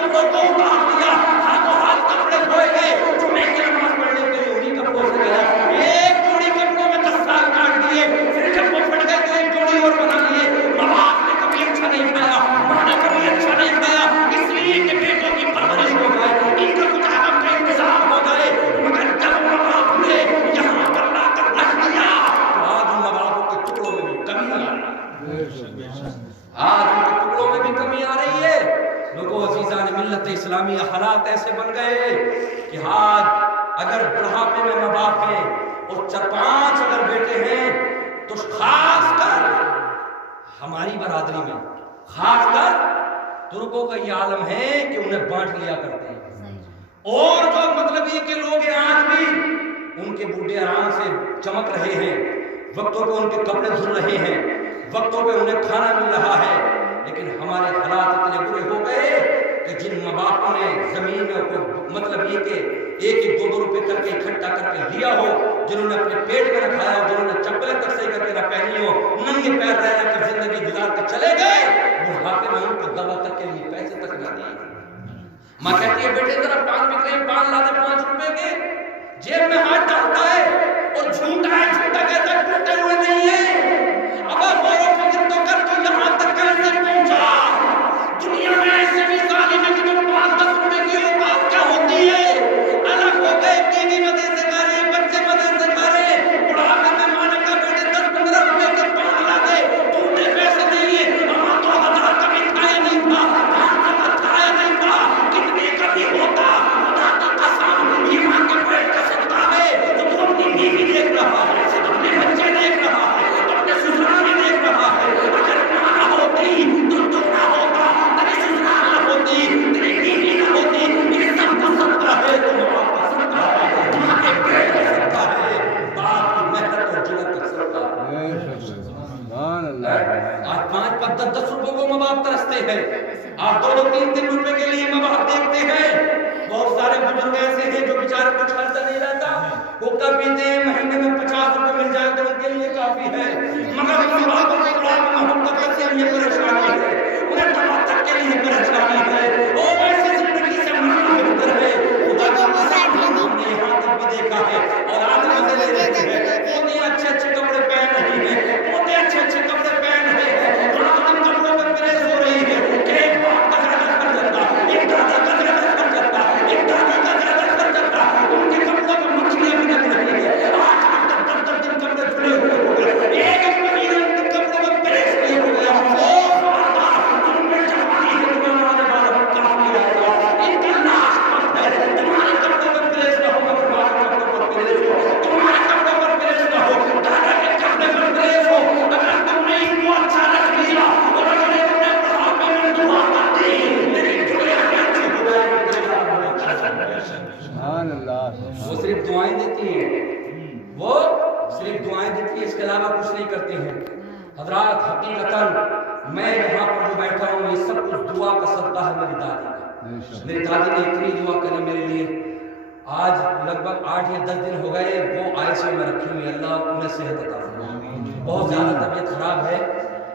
کپڑوں کو اتار دیا، ہاتھوں ہاتھ کپڑے دھوئے گئے، جمعے کی نماز پڑھنے کے لیے انہی کپڑوں سے گیا، ایک جوڑی کپڑوں میں 10 سال کاٹ دیے، پھر جب وہ پھٹ گئے تو ایک جوڑی اور بنا لیے۔ ماں باپ نے کبھی اچھا نہیں کھایا، ماں نے کبھی اچھا نہیں کھایا، اس لیے کہ بیٹوں کی پرورش ہو جائے، ان کا کچھ عالم کا انتظام ہو جائے، مگر جب ماں باپ نے یہاں پر لا کر رکھ دیا تو آج ان ماں باپوں کے ٹکڑوں میں بھی کمی آ رہی ہے، آج ان کے ٹکڑوں میں بھی کمی آ رہی ہے۔ لوگوں عزیزان ملت اسلامیہ، حالات ایسے بن گئے کہ آج اگر بڑھاپے میں ماں باپ ہیں اور 4-5 اگر بیٹے ہیں تو خاص کر ہماری برادری میں خاص کر ترکوں کا یہ عالم ہے کہ انہیں بانٹ لیا کرتے ہیں، اور جو مطلب یہ کہ لوگ آج بھی ان کے بوڑھے آرام سے چمک رہے ہیں، وقتوں پہ ان کے کپڑے دھل رہے ہیں، وقتوں پہ انہیں کھانا مل رہا ہے، لیکن ہمارے حالات اتنے برے ہو گئے کہ جن ماں باپوں نے زمین کو مطلب یہ کہ 1-2 روپے کر کے اکٹھا کر کے لیا ہو، جنہوں نے اپنے پیٹ میں رکھایا ہو، جنہوں نے چپلیں تک صحیح کر کے نہ پہنی ہو، ننگے پیر رہ کر زندگی گزار کے چلے گئے، بڑھاپے میں ان کو دوا تک کے لیے پیسے تک نہ دیے۔ ماں کہتی ہے بیٹے ذرا پان بک رہے ہیں، پان لا دے 5 روپے کے، جیب میں ہاتھ ڈالتا ہے اور جھوٹا ہے، جھوٹا کہتا ہے ٹوٹے ہوئے نہیں ہے۔ اب غور و فکر تو کر تو یہاں تک کیسے پہنچا؟ دنیا میں ایسے بھی ظالم ہے کہ جو 5-10 روپے کی اوقات کیا ہوتی ہے، الگ ہو گئے، بیوی مدرسے کھا رہے ہیں، بچے مدرسے کھا رہے ہیں، بڑھاپے میں ماں نے کہا بیٹے 10-15 روپے کے پان لا دے، ٹوٹے پیسے نہیں ہے، ہمیں تو 1000 کبھی کھایا نہیں تھا، 500 کا کھایا نہیں تھا، کتنے کبھی ہوتا، خدا کی قسم یہ ماں کے پیٹ کا صدقہ ہے، تو تو اپنی بیوی دیکھ رہا ہے، تو اپنے بچے دیکھ رہا ہے، تو اپنے سسرال میں دیکھ رہا ہے، اگر ماں نہ ہوتی تو تو نہ ہوتا، تیری سسرال نہ ہوتی، تیری بیوی نہ ہوتی، یہ سب کا صدقہ ہے، تو ماں کا صدقہ ہے، ماں کے پیٹ کا صدقہ ہے، باپ کی محنت اور جگت کا صدقہ ہے۔ آج 5-10 روپے کو ماں باپ ترستے ہیں، آپ 2-3 روپے کے لیے ماں باپ دیکھتے ہیں۔ بہت سارے بزرگ ایسے ہیں جو بیچارے کچھ خرچہ نہیں رہتا، وہ کب پیتے ہیں مہینے میں 50 روپے مل جائے تو ان کے لیے کافی ہے، مگر ماں باپ کو محبت کرتے ہیں، یہ پریشانی ہے، انہیں دوا تک کے لیے پریشانی ہے، اور ایسی زندگی سے مرنا بہتر ہے۔ خدا کی قسم ہم نے یہاں تک بھی دیکھا ہے، اور آج مزے لے رہے ہیں، پوتے اچھے کپڑے پہن رہی ہیں، پوتے اچھے کپڑے پہن رہے ہیں، رات ان کپڑوں پر پریس ہو رہی ہے کہ ایک باپ کا زیادہ کر جاتا، ایک دادا کا زیادہ کر جاتا، ایک دادا کا زیادہ کر جاتا، ان کے کپڑوں پر مکھیاں بھی لگ رہی ہیں، 8-10 دن کپڑے دھلے ہوئے ہو گئے، ایک مہینہ ان کے کپڑوں پر پریس نہیں ہو گیا، تم میں جوانی ہے، تمہیں آنے والا وقت کافی آئے گا، ان کا لاش مت ہے، تمہارے کپڑوں پر پریس نہ ہو مگر تمہارے کپڑوں پر پریس ہو، تمہارے کپڑوں پر پریس نہ ہو، دادا کے کپڑے پر پریس ہو، اگر تم نے ان کو اچھا رکھ لیا اور اگر انہوں نے بڑھاپے میں دعا کر دی، تیری دنیا میں اچھی ہو جائے گی۔ وہ صرف دعائیں دیتی ہیں، وہ صرف دعائیں دیتی ہیں، اس کے علاوہ کچھ نہیں کرتے ہیں۔ حضرات حقیقتاً میں یہاں پر جو بیٹھا ہوں یہ سب کچھ دعا کا صدقہ ہے میری دادی کا۔ میری دادی نے اتنی دعا کری میرے لیے، آج لگ بھگ 8 یا 10 دن ہو گئے وہ آئیسیو میں رکھی ہوئی، اللہ انہیں صحت عطا فرمائے۔ بہت زیادہ طبیعت خراب ہے،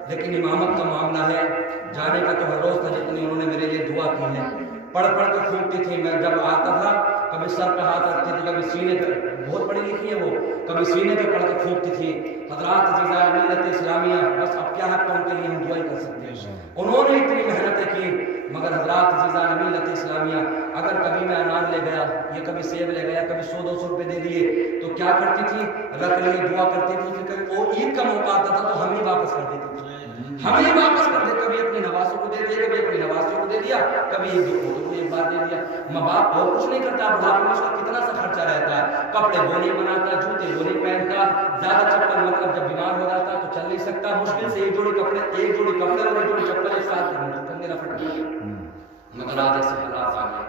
لیکن امامت کا معاملہ ہے، جانے کا تو ہر روز تھا، جتنی انہوں نے میرے لیے دعا کی ہے، پڑھ کے پھونکتی تھی۔ میں جب آتا تھا کبھی سر پہ ہاتھ رکھتی تھی، کبھی سینے پہ، بہت پڑھی لکھی ہے وہ، کبھی سینے پہ پڑھ کے پھونکتی تھی۔ حضرات عزیزان ملت اسلامیہ، بس اب کیا ہے ان کے لیے ہم دعائیں کر سکتے ہیں، انہوں نے اتنی محنتیں کی، مگر حضرات عزیزان ملت اسلامیہ اگر کبھی میں انار لے گیا یا کبھی سیب لے گیا، کبھی 100-200 روپے دے دیے تو کیا کرتی تھی، رکھ لیے، دعا کرتی تھی، پھر کبھی وہ عید کا موقع آتا تھا تو ہم ہی واپس کر دیتے تھے، ہم ہی واپس کر دیتے، کبھی اپنے نواسوں کو دے دیا، کبھی اپنی نواسوں کو دے دیا، کبھی ایک بار دے دیا۔ ماں باپ اور کچھ نہیں کرتا، بڑھاپے میں اس کا کتنا سا خرچہ رہتا ہے، کپڑے وہ نہیں بناتا، جوتے وہ نہیں پہنتا، زیادہ چپل مطلب جب بیمار ہو جاتا تو چل نہیں سکتا، مشکل سے ایک جوڑی کپڑے اور ایک جوڑی چپل ایک ساتھ میرا پھٹ گیا، مگر آج ایسے حالات آ گئے۔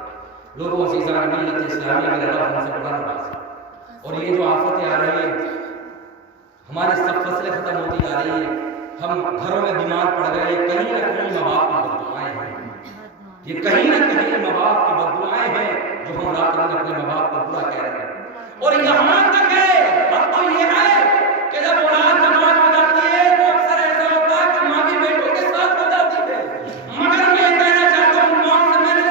لوگوں عزیزان ملت اسلامیہ میرے رب ہم سے بڑا نواز ہے، اور یہ جو آفتیں آ رہی ہیں، ہمارے سب فصلیں ختم ہوتی جا رہی ہیں، ہم گھروں میں بیمار پڑ گئے، کہیں نہ کہیں ماں باپ کی بددعائیں ہیں، یہ کہیں نہ کہیں ماں باپ کی بددعائیں ہیں جو ہم رات میں اپنے ماں باپ کو برا کہہ رہے ہیں۔ اور یہاں تک ہے، اب تو یہ ہے کہ جب اولاد جوان ہو جاتی ہے تو اکثر ایسا ہوتا ہے کہ ماں بھی بیٹوں کے ساتھ ہو جاتی ہے، مگر میں کہنا چاہتا ہوں، میں نے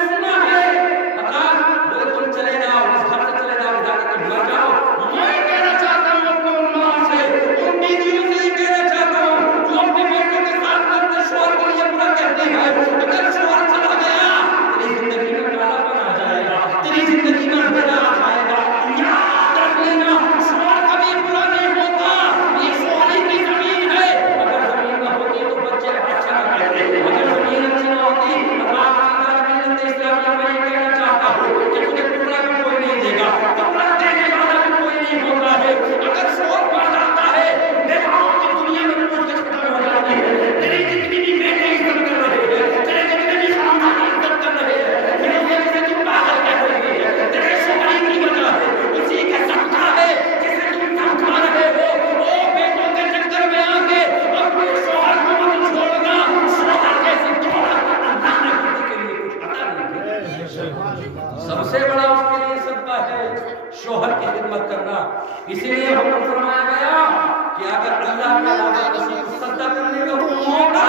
سب سے بڑا اس کے لیے صدقہ ہے شوہر کی خدمت کرنا. اسی لیے حکم فرمایا گیا کہ اگر اللہ کے علاوہ کسی کو سجدہ کرنے کا حکم ہوتا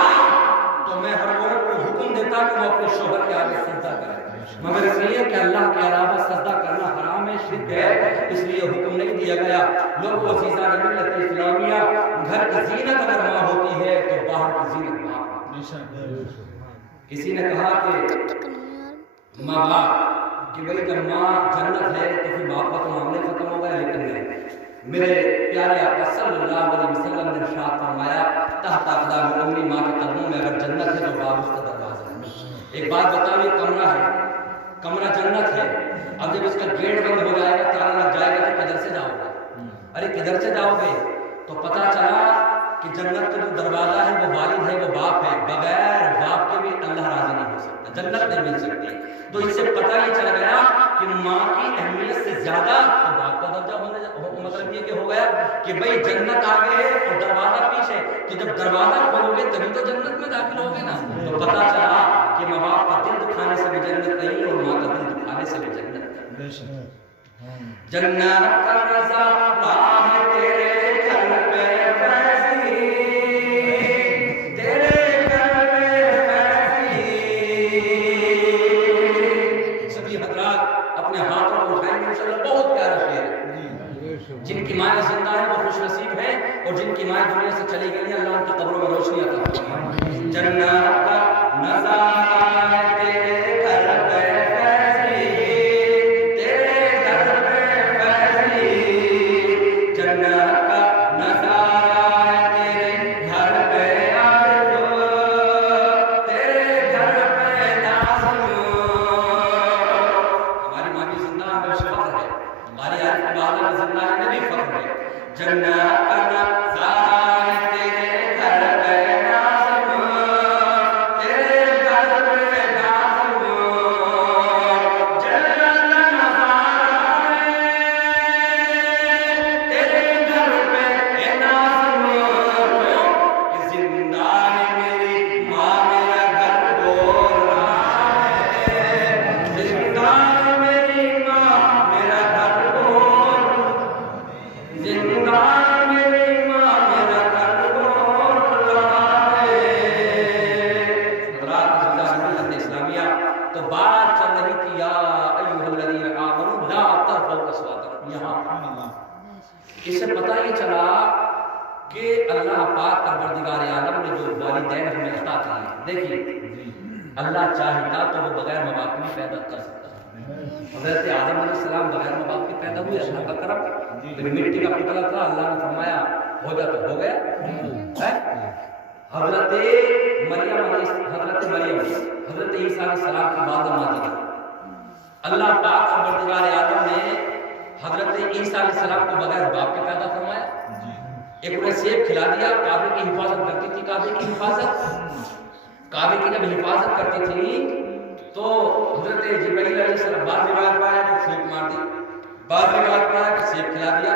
تو میں ہر عورت کو حکم دیتا کہ وہ اپنے شوہر کے آگے سجدہ کرے، مگر اس لیے کہ اللہ کے علاوہ سجدہ کرنا حرام ہے، شرک ہے، اس لیے حکم نہیں دیا گیا. لوگوں عزیزان ملت اسلامیہ، گھر کی زینت اگر ماں ہوتی ہے تو باہر کی زینت باپ. کسی نے کہا کہ ماں باپ کہ بھئی جب ماں جنت ہے تو پھر باپ کا تو معاملے ختم ہو گیا، لیکن نہیں. میرے پیارے آقا صلی اللہ علیہ وسلم نے ارشاد فرمایا تحت اقدام امی، ماں کے قدموں میں اگر جنت ہے تو باپ اس کا دروازہ ہے. ایک بات بتاؤ، یہ کمرہ ہے، کمرہ جنت ہے، اب جب اس کا گیٹ بند ہو جائے گا، تالا لگ جائے گا تو کدھر سے جاؤ گے؟ ارے کدھر سے جاؤ گے؟ تو پتا چلا کہ جنت کا جو دروازہ ہے وہ والد ہے، وہ باپ ہے، بغیر باپ کے بھی اللہ راضی نہیں ہو سکتا، جنت نہیں مل سکتی. تو اس سے پتہ یہ چل گیا کہ ماں کی اہمیت سے زیادہ تو باپ کا درجہ ہونے، مطلب یہ کہ ہو گیا کہ بھئی جنت آگے ہے اور دروازہ پیچھے، تو جب دروازہ کھولو گے تبھی تو جنت میں داخل ہوگے نا. تو پتہ چلا کہ ماں باپ کا دل دکھانے سے بھی جنت نہیں اور ماں کا دل دکھانے سے بھی جنت نہیں. جنت کا نظارہ ہے تیرے گھر پہ فیضی، تیرے گھر پہ فیضی. سبھی حضرات اپنے ہاتھوں کو اٹھائیں گے انشاءاللہ. بہت پیارا شعر ہے. جن کی مائیں زندہ ہیں وہ خوش نصیب ہیں، اور جن کی مائیں دنیا سے چلی گئی ہیں اللہ ان کی قبروں میں روشنی عطا فرمائے. جنت کا نظارہ ہے تیرے گھر پہ فیضی، تیرے گھر پہ فیضی. جنت کا نظارہ ہے تیرے گھر پہ آرزو، تیرے گھر پہ لازم. ہماری ماں بھی زندہ ہمیں فخر ہے، ہماری عارف بابا بھی زندہ ہے، ہمیں بھی فخر ہے. جنت کا نظارہ ہے تیرے گھر پہ نازم، تیرے گھر پہ نازم. جنت کا نظارہ ہے تیرے گھر پہ نازم. کیوں کہ زندہ ہے میری ماں، میرا گھر بول رہا ہے. زندہ ہے میری ماں، میرا گھر بول، زندہ میری ماں، میرا گھر بول رہا ہے. حضرات عزیزان ملت اسلامیہ، تو بات چل رہی تھی یا ایھا الذین آمنوا لا ترفعوا اصواتکم. یہاں اس سے پتہ یہ چلا کہ اللہ پاک پروردگار عالم نے جو والدین ہمیں عطا کیے، دیکھیے اللہ چاہتا تو وہ بغیر ماں باپ کے پیدا کر سکتا ہے. حضرت آدم علیہ السلام بغیر ماں باپ کے پیدا ہوئے، اللہ کا کرم. مٹی کا پتلا تھا، اللہ نے فرمایا ہو جا تو ہو گیا. حضرت مریم حضرت عیسیٰ علیہ السلام کی بعد ماجد، اللہ پاک پروردگار عالم نے حضرت عیسیٰ علیہ السلام کو بغیر باپ کے پیدا فرمایا. ایک انہیں سیب کھلا دیا. کعبے کی حفاظت کرتی تھی، کعبے کی جب حفاظت کرتی تھی تو حضرت جبرائیل علیہ السلام بعض روایت پایا کہ سیب مار دی، بعض روایت پایا کہ سیب کھلا دیا.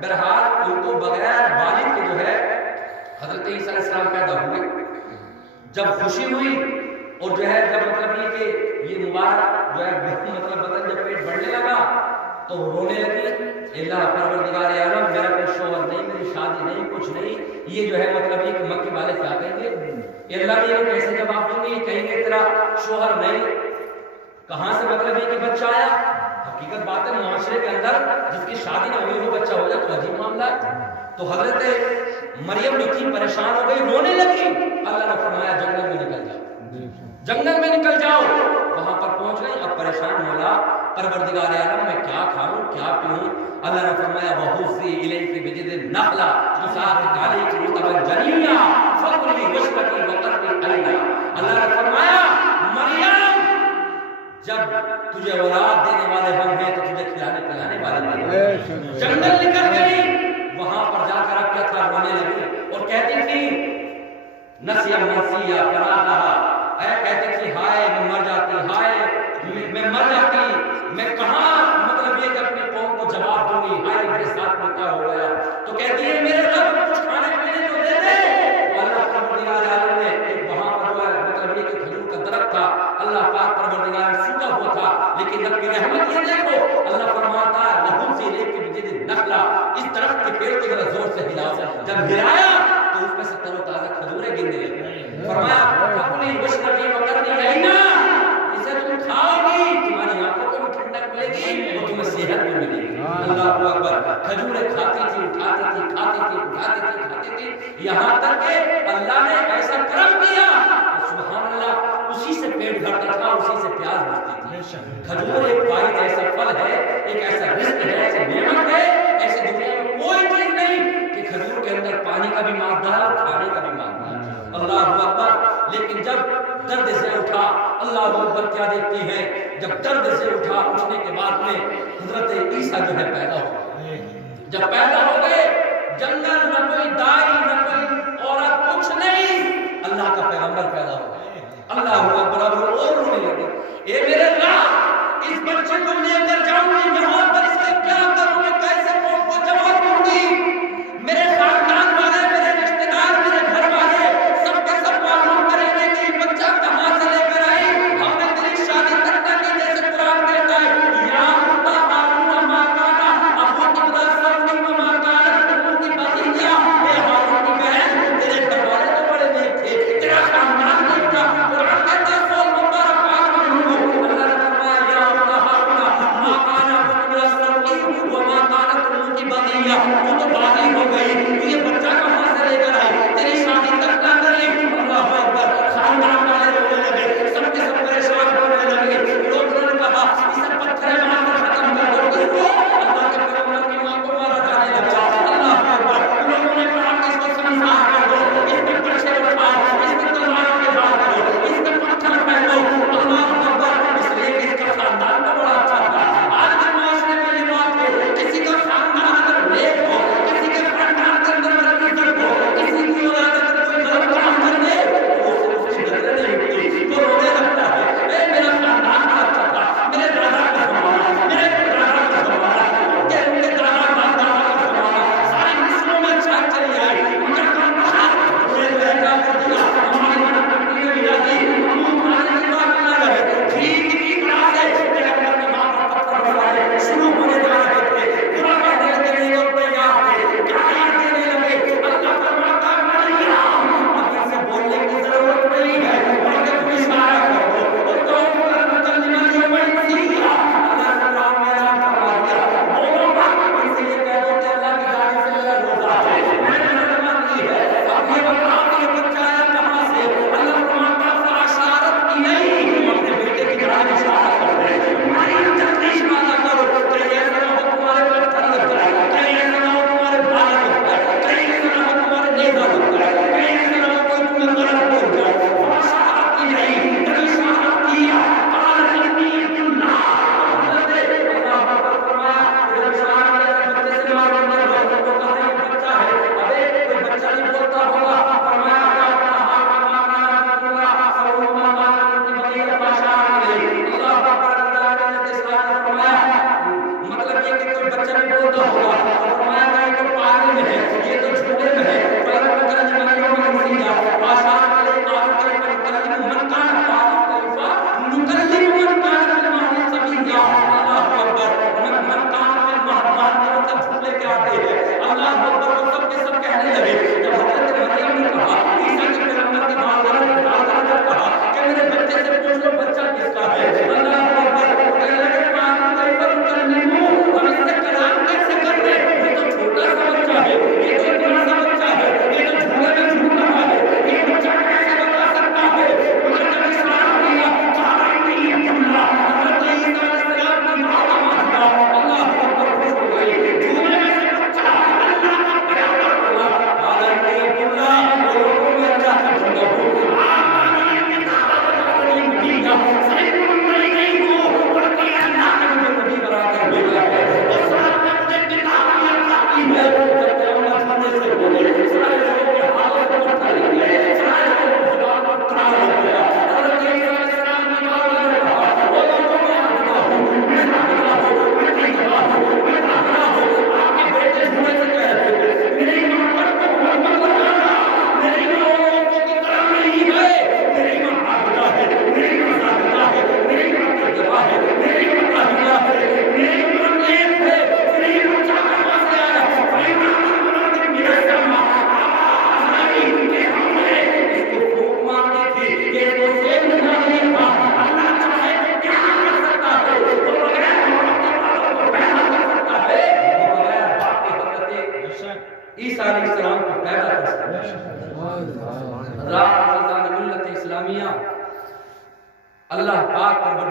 بہرحال ان کو بغیر والد کے جو ہے حضرت عیسیٰ علیہ السلام پیدا ہوئے. جب خوشی ہوئی اور جو ہے جب مطلب یہ کہ یہ مبارک جو ہے مطلب بدن جب پیٹ بڑھنے لگا تو رونے لگی. اللہ پروردگار عالم، میرا کوئی شوہر نہیں، میری شادی نہیں، کچھ نہیں. یہ جو ہے مطلب یہ کہ مکے والے کیا کہیں گے؟ اللہ نے یہ کیسے جواب دیں گے؟ یہ کہیں گے تیرا شوہر نہیں، کہاں سے مطلب یہ کہ بچہ آیا؟ حقیقت بات ہے معاشرے کے اندر جس کی شادی نہ ہوئی وہ بچہ ہو جائے تو عجیب معاملہ ہے. تو حضرت مریم جو تھی پریشان ہو گئی، رونے لگی. اللہ نے فرمایا جنگل میں نکل جاؤ، جنگل میں نکل جاؤ. وہاں پر پہنچ گئی. اب پریشان ہوگا پروردگار عالم میں کیا کھاؤں کیا پیوں. اللہ نے فرمایا وَهُزِّي إِلَيْكِ بِجِذْعِ النَّخْلَةِ تُسَاقِطْ عَلَيْكِ رُطَبًا جَنِيًّا فَكُلِي وَاشْرَبِي وَقَرِّي عَيْنًا. اللہ نے فرمایا مریم جب تجھے اولاد دینے والے ہم ہیں تو تجھے کھلانے پلانے والے ہیں. جنگل نکل گئی. وہاں پر جا کر اب کیا تھا، رونے لگی اور کہتی تھی نسیہ منسیہ فراغا، کہتی تھی ہائے میں مر جاتی، ہائے میں مر جاتی، میں کہاں مطلب یہ کہ اپنی قوم کو جواب دوں گی، ہائے میرے ساتھ میں کیا ہو گیا. تو کہتی ہے میرے رب کچھ کھانے پینے کو دے دے. تو اللہ پروردگار عالم نے ایک وہاں پر جو ہے مطلب یہ کہ کھجور کا درخت تھا، اللہ پاک پروردگار سوکھا ہوا تھا رب کی رحمت یہ دیکھو، اللہ فرماتا ہے لہم سے لے کے مجھے نخلا، اس درخت کے پیڑ کو ذرا زور سے ہلاؤ، جب ہلایا تو اس میں سے تر و تازہ کھجوریں گرنے لگی، فرمایا فکلی واشربی وقرنی عینا، اسے تم کھاؤ گی تمہاری آنکھوں کو بھی ٹھنڈک ملے گی اور تمہیں صحت بھی ملے گی۔ اللہ اکبر، کھجوریں کھاتی تھی، اٹھاتی تھی، کھاتی تھی، اٹھاتی تھی، کھاتی تھی، یہاں تک کہ اللہ نے ایسا کرم کیا، سبحان اللہ، اسی سے پیٹ بھرتا تھا، اسی سے پیاس بجھتی تھی۔ کھجور ایک واحد ایسا پھل ہے، ایک ایسا رزق ہے، ایسی نعمت ہے، ایسی دنیا میں کوئی چیز نہیں کہ کھجور کے اندر پانی کا بھی مادہ ہے اور کھانے کا بھی مادہ ہے۔ اللہ اکبر، لیکن جب درد سے اٹھا، اللہ اکبر کیا دیکھتی ہے، جب درد سے اٹھا، اٹھنے کے بعد میں حضرت عیسیٰ جو ہے پیدا ہو گئے، جب پیدا ہو گئے، جنگل نہ کوئی دائی نہ کوئی عورت کچھ نہیں، اللہ کا پیغمبر پیدا ہو گئے، اللہ اکبر، اور رونے لگے، اے میرے رب اس بچے کو لے کر جاؤں گی یہاں پر، اس کا کیا کروں میں، کیسے قوم کو جواب دوں گی، میرے خاندان والے، میرے رشتہ دار، میرے گھر والے سب کے سب معلوم کریں گے کہ یہ بچہ کہاں سے لے کر آئی، ہم نے تیری شادی تک نہ کی، جیسے قرآن کہتا ہے یا خدا ہارون ما کانا ابوک امرا سوء وما کانت امک بغیا، اے ہارون کی بہن تیرے گھر والے تو بڑے نیک تھے، تیرا خاندان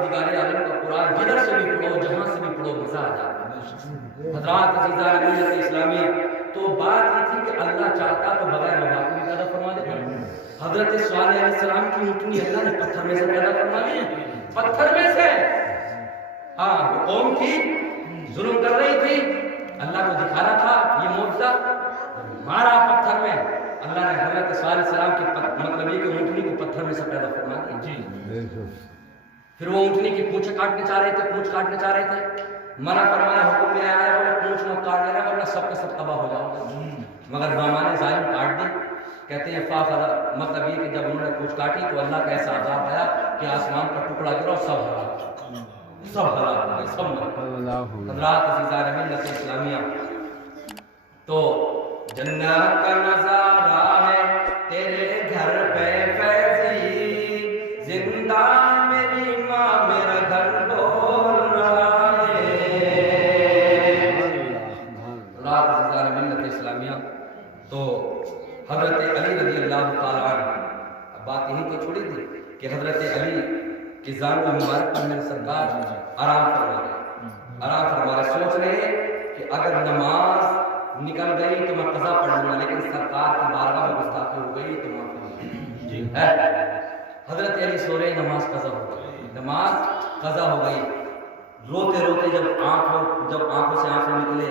پروردگار عالم کا قرآن جدھر سے بھی پڑھو جہاں سے بھی پڑھو مزہ آ جاتا ہے۔ حضرات عزیزان ملت اسلامیہ، تو بات یہ تھی کہ اللہ چاہتا تو بغیر ماں باپ کو بھی پیدا فرما دیتا۔ حضرت صالح علیہ السلام کی اونٹنی اللہ نے پتھر میں سے پیدا فرما دی، پتھر میں سے۔ ہاں، قوم کی ظلم کر رہی تھی، اللہ کو دکھانا تھا یہ معجزہ، مارا پتھر میں، اللہ نے حضرت صالح علیہ السلام کی مطلب یہ کہ اونٹنی کو پتھر میں سے پیدا فرما دیا۔ پھر وہ اونٹنی کی پونچھ کاٹنے چاہ رہے تھے، پونچھ کاٹنے چاہ رہے تھے، منع فرمایا، حکم میں آیا ہے وہ پونچھ نہ کاٹ لینا ورنہ سب کا سب تباہ ہو جاؤ گا۔ مگر حامان نے ظالم کاٹ دی۔ کہتے ہیں مطلب یہ کہ جب انہوں نے پونچھ کاٹی تو اللہ کا ایسا عذاب آیا کہ آسمان کا ٹکڑا گرا اور سب ہلاک ہو گئے، سب مر۔ حضرات عزیزان ملت اسلامیہ، تو جنت کا نظارہ ہے تیرے گھر پہ فیضی، زندہ میری ماں میرا گھر بول رہا ہے۔ حضرات عزیزان ملت اسلامیہ، تو حضرت علی رضی اللہ تعالیٰ عنہ، بات یہی تو چھوڑی تھی کہ حضرت علی کی زانو مبارک پر میرے سرکار آرام فرما رہے، سوچ رہے کہ اگر نماز نکل گئی تو میں قضا پڑھ لوں گا، لیکن سرکار کی بارگاہ میں گستاخی ہو گئی تو معافی ہے۔ حضرت علی سو رہے، نماز قضا ہو گئی، نماز قضا ہو گئی، روتے روتے جب آنکھوں سے آنکھیں نکلے،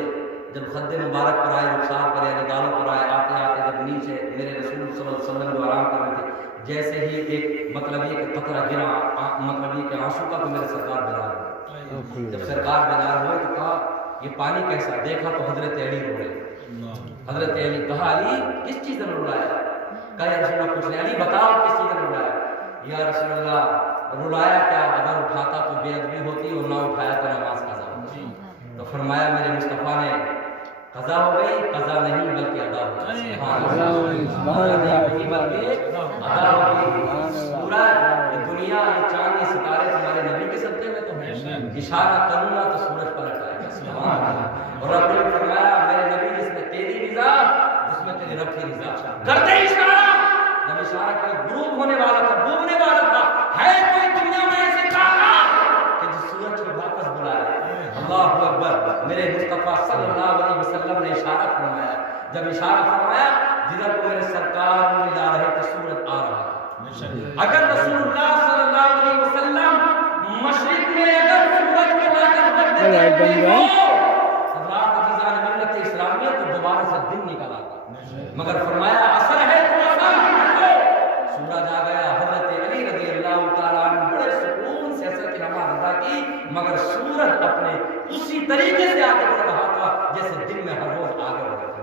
جب خد مبارک پر آئے، رخسار پر یعنی گالوں پر آئے، آتے آتے جب نیچے میرے رسول صلی اللہ علیہ وسلم جو آرام کر رہے تھے، جیسے ہی ایک مطلب یہ کہ قطرہ گرا، مطلب یہ کہ آنسو کا، تو میرے سرکار بیدار ہوئے۔ جب سرکار بیدار ہوئے تو کہا یہ پانی کیسا؟ دیکھا تو حضرت علی رو رہے۔ حضرت علی کہا، علی کس چیز نے رلایا؟ کہا یا رسول اللہ کچھ نہیں۔ علی بتاؤ کس چیز نے رلایا؟ یا رسول اللہ رلایا کیا؟ اگر اٹھاتا تو بے ادبی ہوتی اور نہ اٹھایا تو نماز قضا ہوتی۔ تو فرمایا میرے مصطفیٰ نے قضا ہو گئی، قضا نہیں بلکہ ادا ہو گئی، ادا ہو گئی۔ پورا یہ دنیا، یہ چاند، یہ ستارے تمہارے نبی کے صدقے میں تو ہیں، اشارہ کروں گا تو سورج پلٹ آئے گا، سبحان اللہ۔ اور رب نے فرمایا میرے نبی جس میں تیری رضا، اس میں تیرے رب کی رضا، کرتے اشارہ، جب اشارہ کیا غروب ہونے والا تھا، ڈوبنے والا تھا، ہے کوئی دنیا میں ایسے کہا کہ جس سورج کو واپس بلایا؟ اللہ اکبر۔ میرے مصطفیٰ صلی اللہ علیہ وسلم نے اشارہ فرمایا، جب اشارہ فرمایا جدھر کو میرے سرکار انگلی لا رہے تھے سورج آ رہا ہے۔ اگر رسول اللہ صلی اللہ علیہ وسلم مشرق میں اگر سورج کو لا کر رکھ دیتے ہو حضرات عزیزان ملت اسلامیہ تو دوبارہ سے دن نکل آتا، مگر فرمایا اثر ہے تو اثر سورج آ گیا۔ حضرت علی رضی اللہ تعالیٰ عنہ بڑے سکون سے اثر کی نماز ادا کی، مگر سورج اپنے اسی طریقے سے آگے بڑھ رہا تھا جیسے دن میں ہر روز آگے بڑھ رہا تھا۔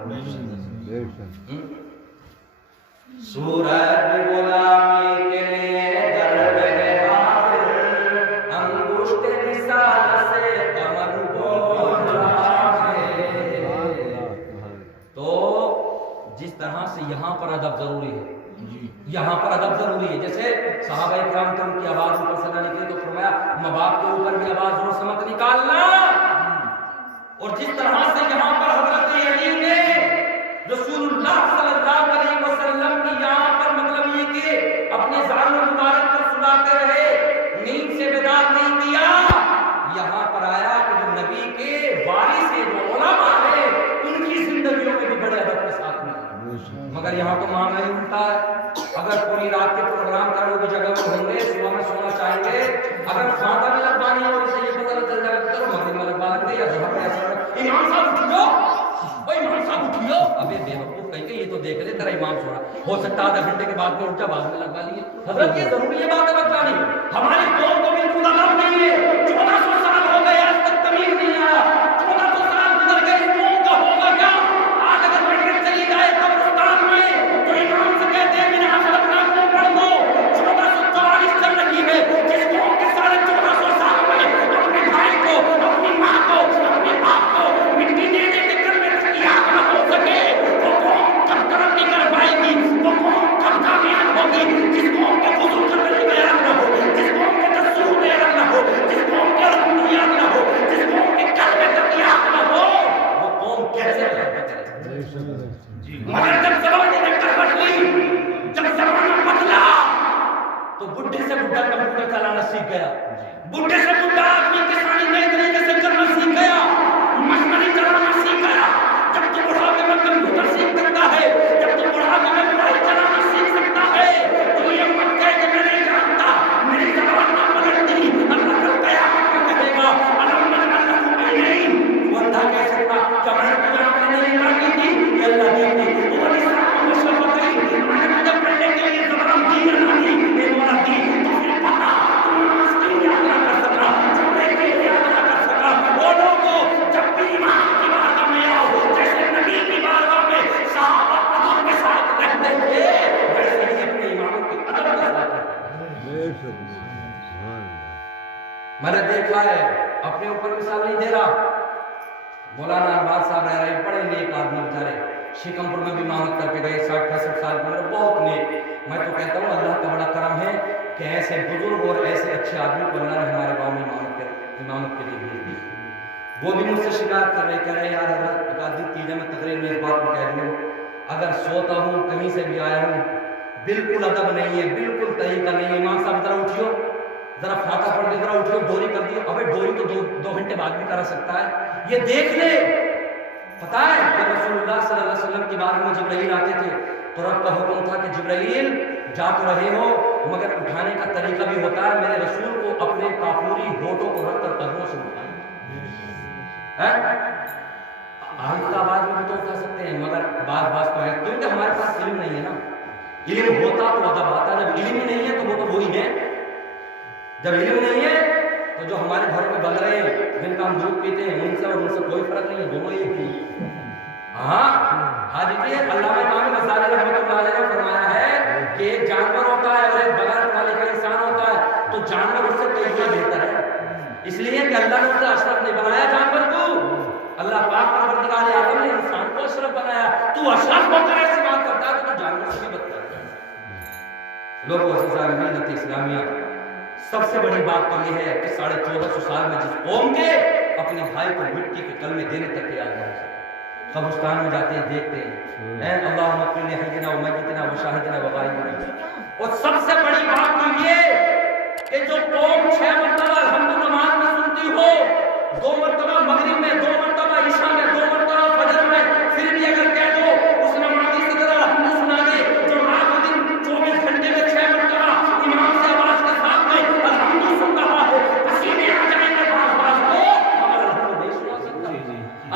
سورج غلامی کے لیے در پہ حاضر، انگشت رسالت سے قمر بول رہا ہے۔ تو جس طرح سے یہاں پر ادب ضروری ہے، یہاں پر ادب ضروری ہے، جیسے صحابہ کرام تو ان کی آواز اوپر سے نہ نکلی تو فرمایا ماں باپ کے اوپر بھی آواز زور سے مت نکالنا۔ اور جس طرح سے یہاں پر حضرت علی نے رسول اللہ صلی اللہ علیہ وسلم کی یہاں پر مطلب یہ کہ اپنے زانو مبارک کو سلاتے رہے، نیند سے بیدار نہیں کیا، یہاں پر آیا کہ جو نبی کے وارث ہیں، جو علماء ہیں، ان کی زندگیوں میں بھی بڑے ادب کے ساتھ میں، مگر یہاں تو معاملہ ہی الٹا ہے۔ اگر پوری رات کے پروگرام کرو کی جگہ میں ہوں گے، صبح میں سونا چاہیں گے، اگر خاندہ میں لگوانی ہو اسے یہ پتہ چل جائے کرو مغرب میں لگوا لیں گے یا ظہر میں ایسا امام صاحب اٹھیو، بھائی امام صاحب اٹھیو، ابے بے وقوف کہیں گے یہ تو دیکھ لے تیرا امام سو رہا، ہو سکتا آدھا گھنٹے کے بعد میں اٹھا بعد میں لگوا لیے۔ حضرت یہ ضروری ہے بات ہے بتانی، ہماری قوم کو بالکل ادب نہیں ہے، 1400 سال ہو گئے آج تک تمیز نہیں آیا، 1400 سال گزر گئے، اس قوم کا ہوگا کیا؟ آج اگر میٹرک چلی جائے قبرستان میں تو امام سے کہتے ہیں میرا حضرت نام کو پڑھ دو، 1444 چل رہی ہے، جس قوم کے سارے 1400 سال میں اپنے بھائی کو، اپنی ماں کو، اپنے باپ کو مٹی دے دے کے کر میں تقیات نہ ہو سکے، وہ قوم کب ترقی کر پائے گی؟ وہ قوم کب کامیاب ہوگی؟ جس قوم کے وضو کرنے کی بیان نہ ہو، جس قوم کے جیسے بڈھا آدمی کسانی نئے طریقے سے کرنا سیکھ گیا، مشینری چلانا سیکھ گیا، جب تو بڑھاپے میں کمپیوٹر سیکھ سکتا ہے، جب تو بڑھاپے میں موبائل چلانا سیکھ سکتا ہے، تو یہ مت کہہ کہ میں نہیں جانتا، میری زبان نہ پلٹتی، اللہ کل قیامت میں کہے گا الم نجعل لہ عینین، وہ اندھا کہہ سکتا کیا میں نے تجھے آنکھیں نہیں لائی تھی؟ یہ اللہ دیکھتی، وہ لسان و شفتین، میں نے تجھے پڑھنے کے لیے زبان دی یا نہ دی؟ یہ مولا دی، تو پھر پتا تو نماز کے لیے یاد نہ کر سکا، جمعے کے لیے یاد نہ کر سکا۔ وہ لوگوں جب بھی امام کی بارگاہ میں آؤ، جیسے نبی کی بارگاہ میں صحابہ ادب کے ساتھ رہتے تھے، ویسے ہی اپنے امام کی ادب کے ساتھ رہتے۔ میں نے دیکھا ہے، اپنے اوپر مثال نہیں دے رہا، مولانا انوار صاحب رہ رہے پڑھے نیک آدمی بیچارے، شیکم پور میں بھی امامت کر کے گئے، 60-65 سال کی عمر، بہت نیک۔ میں تو کہتا ہوں اللہ کا بڑا کرم ہے کہ ایسے بزرگ اور ایسے اچھے آدمی کو اللہ نے ہمارے گاؤں میں امامت کے لیے بھیج دی۔ وہ بھی مجھ سے شکایت کر رہے، کہہ رہے یار حضرت ایک آدمی تیجے میں تقریر میں اس بات کو کہہ دوں، اگر سوتا ہوں کہیں سے بھی آیا ہوں، بالکل ادب نہیں ہے، بالکل طریقہ نہیں ہے، امام صاحب ذرا اٹھیو، ذرا فاتحہ پڑھ کے ذرا اٹھیو، ڈوری کر دیو۔ ابے ڈوری تو دو گھنٹے بعد بھی کرا سکتا ہے، یہ دیکھ لے۔ پتہ ہے کہ رسول اللہ صلی اللہ علیہ وسلم کی بارگاہ میں جبرائیل آتے تھے تو رب کا حکم تھا کہ جبرائیل جا تو رہے ہو مگر اٹھانے کا طریقہ بھی ہوتا ہے، میرے رسول کو اپنے کافوری ہونٹوں کو رکھ کر قدموں سے اٹھائیں۔ آہستہ آواز میں بھی تو اٹھا سکتے ہیں مگر بعض تو ہے، کیونکہ ہمارے پاس علم نہیں ہے نا، علم ہوتا تو ادب آتا، جب علم ہی نہیں ہے تو وہ تو وہی ہے، جب علم نہیں ہے تو جو ہمارے گھر میں بن رہے ہیں جن کا ہم دودھ پیتے ہیں ان سے اور ان سے کوئی فرق نہیں ہے، دونوں ایک ہی۔ ہاں دیکھیے علامہ امام غزالی رحمۃ اللہ علیہ نے فرمایا ہے کہ ایک جانور ہوتا ہے اور ایک بغیر پڑھا لکھا انسان ہوتا ہے، تو جانور اس سے کئی گنا بہتر ہے، اس لیے کہ اللہ نے اسے اشرف نہیں بنایا جانور کو، اللہ پاک پروردگار عالم نے انسان کو اشرف بنایا، تو اشرف ہو کر ایسی بات کرتا ہے تو جانور سے بھی بدتر ہے۔ لوگوں عزیزان ملت اسلامیہ، سب سے بڑی بات تو یہ ہے کہ 1450 سال میں جس قوم کے اپنے بھائی کو مٹی کے کلمے دینے تک تیار نہیں، قبرستان میں جاتے ہیں دیکھتے ہیں اے اللہم اغفر لحینا و میتنا و شاہدنا و غائبنا، اور سب سے بڑی بات تو یہ کہ جو قوم 6 مرتبہ الحمد نماز میں سنتی ہو، 2 مرتبہ مغرب میں، 2 مرتبہ عشاء میں، 2 مرتبہ فجر میں، پھر بھی اگر کہہ دو اس نمازی سے ذرا الحمد سنا دے جو رات دن 24 گھنٹے میں 6 مرتبہ امام سے آواز کے ساتھ میں الحمد سن رہا ہے، پسینے آ جائیں گے باز کو، مگر الحمد نہیں سنا سکتا،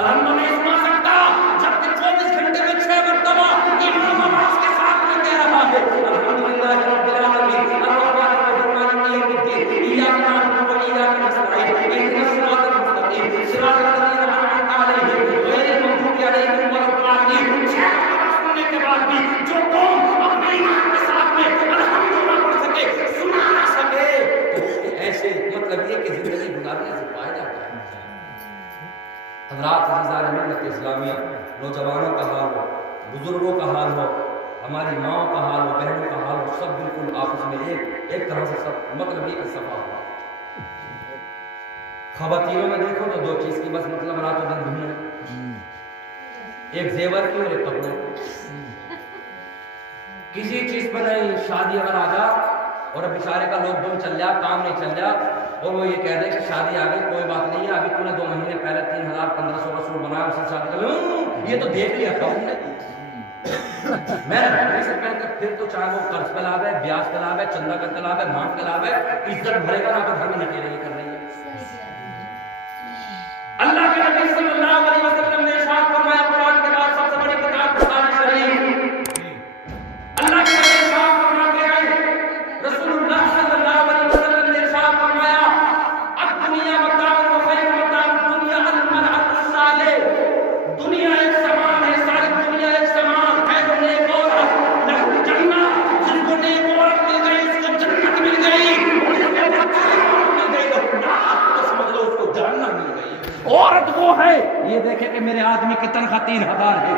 الحمد نہیں سنا سکتا، جبکہ 24 گھنٹے میں 6 مرتبہ امام آواز کے ساتھ میں کہہ رہا ہے الحمدللہ رب العالمین الرحمن الرحیم مالک یوم الدین ایاک نعبد و ایاک نستعین اهدنا الصراط المستقیم صراط الذین انعمت علیہم غیر المغضوب علیہم ولا الضالین۔ 6 مرتبہ سننے کے بعد بھی جو قوم اپنے ایمان کے ساتھ میں الحمد نہ پڑھ سکے، سنا نہ سکے، تو اس کے ایسے مطلب یہ کہ زندگی گزارنے سے فائدہ کیا ہے؟ حضرات عزیزان ملت اسلامیہ، نوجوانوں کا حال ہو، بزرگوں کا حال ہو، ہماری ماؤں کا حال ہو، بہنوں کا حال ہو، سب بالکل آپس میں ایک طرح سے سب مطلب یہ کہ صفا ہوا۔ خواتینوں میں دیکھو تو 2 چیز کی بس مطلب رات و دن دھونا، ایک زیور کی اور ایک کپڑوں کی، کسی چیز پر نہیں۔ شادی اگر آ جا اور اب بیچارے کا لاک ڈاؤن چل جا، کام نہیں چل جا، اور وہ یہ کہہ دے کہ شادی آ گئی کوئی بات نہیں ہے، ابھی تو نے 2 مہینے پہلے 3000-1500 رسول بنایا اس سے شادی کر، یہ تو دیکھ لیا تھا ہم نے، میں نے سے پہن کر پھر تو چاہے وہ قرض پہ لاب ہے، بیاج پہ لاب ہے، چندہ کا لاب ہے، مانگ کا لاب ہے، عزت بھرے گا نہ تو گھر میں نٹے رہی کر رہی ہے۔ اللہ کے نبی صلی اللہ علیہ وسلم نے ارشاد فرمایا قرآن کے بعد سب سے بڑی کتاب قرآن شریف، اللہ کے نبی ارشاد فرما کے آئے، رسول اللہ صلی اللہ علیہ وسلم نے ارشاد فرمایا الدنیا متاع و خیر متاع الدنیا المرأة الصالح، دنیا ایک سامان ہے، ساری دنیا ایک سامان ہے، تو نیک عورت لہو جنت، جن کو نیک عورت مل گئی اس کو جنت مل گئی، اور جن کو مل گئی تو سمجھ لو اس کو جہنم مل گئی۔ عورت وہ ہے، یہ دیکھے کہ میرے آدمی کی تنخواہ 3000 ہے،